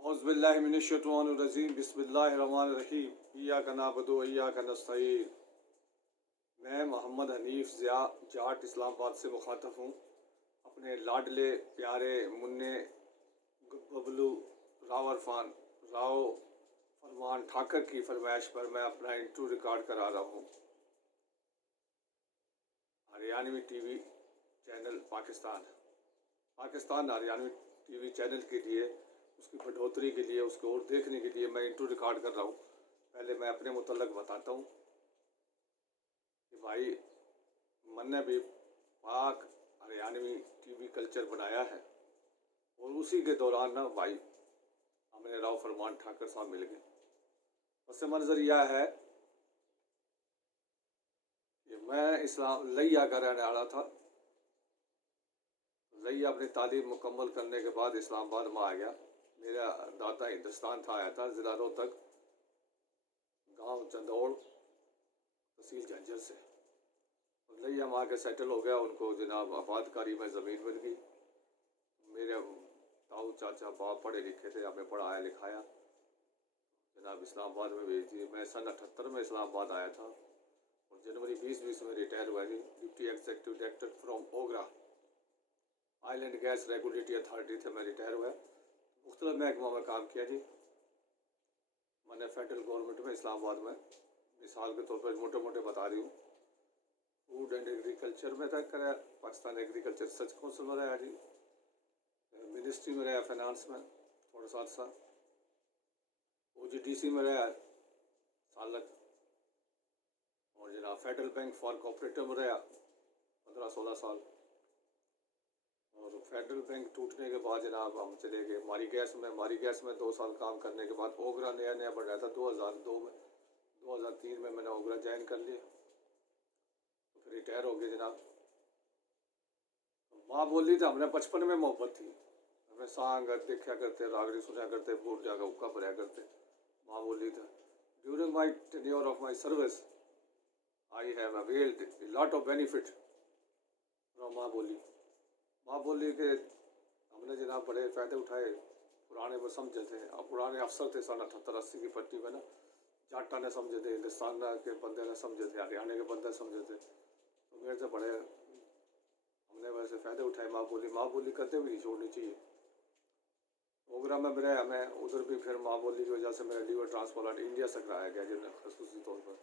औज़ुबिल्लाहिमिनश्शैतानिर्रजीम बिस्मिल्लाहिर्रहमानिर्रहीम इय्याका नअबुदु व इय्याका नस्तईन। मैं मोहम्मद हनीफ ज़िया जाट इस्लामाबाद से मुखातब हूँ। अपने लाडले प्यारे मुन्ने बबलू राव इरफान राव फरमान ठाकर की फरमाइश पर मैं अपना इंटरव्यू रिकॉर्ड करा रहा हूँ। Haryanvi TV channel Pakistan Haryanvi TV channel के लिए, उसकी बढ़ोतरी के लिए, उसको और देखने के लिए मैं इंटरव्यू रिकॉर्ड कर रहा हूँ। पहले मैं अपने मुतल्लक बताता हूँ कि भाई मैंने भी पाक हरियाणवी टीवी कल्चर बनाया है और उसी के दौरान ना भाई हमें राव फरमान ठाकर साहब मिल गए। पस मंज़र यह है कि मैं इस्लाम लैया का रहने वाला था। लैया अपनी तालीम मुकम्मल करने के बाद इस्लामाबाद में आ गया। मेरा दादा हिंदुस्तान था, आया था ज़िला रोहतक, गांव चंदौड़, तहसील झज्जर से। लैया वहाँ के सेटल हो गया। उनको जनाब आबादकारी में ज़मीन मिल गई। मेरे ताऊ चाचा बाप पढ़े लिखे थे, हमें पढ़ाया लिखाया, जनाब इस्लामाबाद में भेज दिए। मैं सन 78 में इस्लामाबाद आया था और जनवरी 2020 में रिटायर हुआ जी। Deputy executive director from OGRA oil and gas regulatory authority थे, मैं रिटायर हुआ। मुख्तलिफ महकमा में काम किया जी। मैंने फेडरल गवर्नमेंट में इस्लामाबाद में, मिसाल के तौर पर मोटे मोटे बता रही हूँ, फूड एंड एग्रीकल्चर में तक कराया, पाकिस्तान एग्रीकल्चर रिसर्च काउंसिल में रहा जी, मिनिस्ट्री में रहा, फाइनेंस में थोड़ा सा अर्सा, OGDC में रहा साल लग, और जनाब फेडरल बैंक फॉर कोऑपरेटिव में रहा 15-16 साल। और फेडरल बैंक टूटने के बाद जनाब हम चले गए मारी गैस में। मारी गैस में 2 साल काम करने के बाद ओगरा नया नया बढ़ रहा था 2002 में, 2003 में मैंने ओगरा ज्वाइन कर लिया, तो फिर रिटायर हो गए जनाब। माँ बोली थी हमने बचपन में मोहब्बत थी, हमें सांग देखा करते, रागड़ी सुना करते, बूट जाकर हुक्का भरा करते। माँ बोली था during my tenure of my service I have availed lot of benefit from माँ बोली। माँ बोली के हमने जनाब बड़े फ़ायदे उठाए, पुराने वो समझे थे। अब पुराने अफसर थे सन 78-80 की पट्टी में ना, जाटा ने समझे थे, हिंदुस्तान के बंदे ने समझे थे, हरियाणा के बंदे समझे थे, तो मेरे से बड़े हमने वैसे फ़ायदे उठाए। माँ बोली कदे भी नहीं छोड़नी चाहिए। ओगरा में मेरे हमें उधर भी फिर माँ बोली की वजह से मेरा लीवर ट्रांसप्लांट इंडिया से कराया गया जिन्हें खसूसी तौर पर।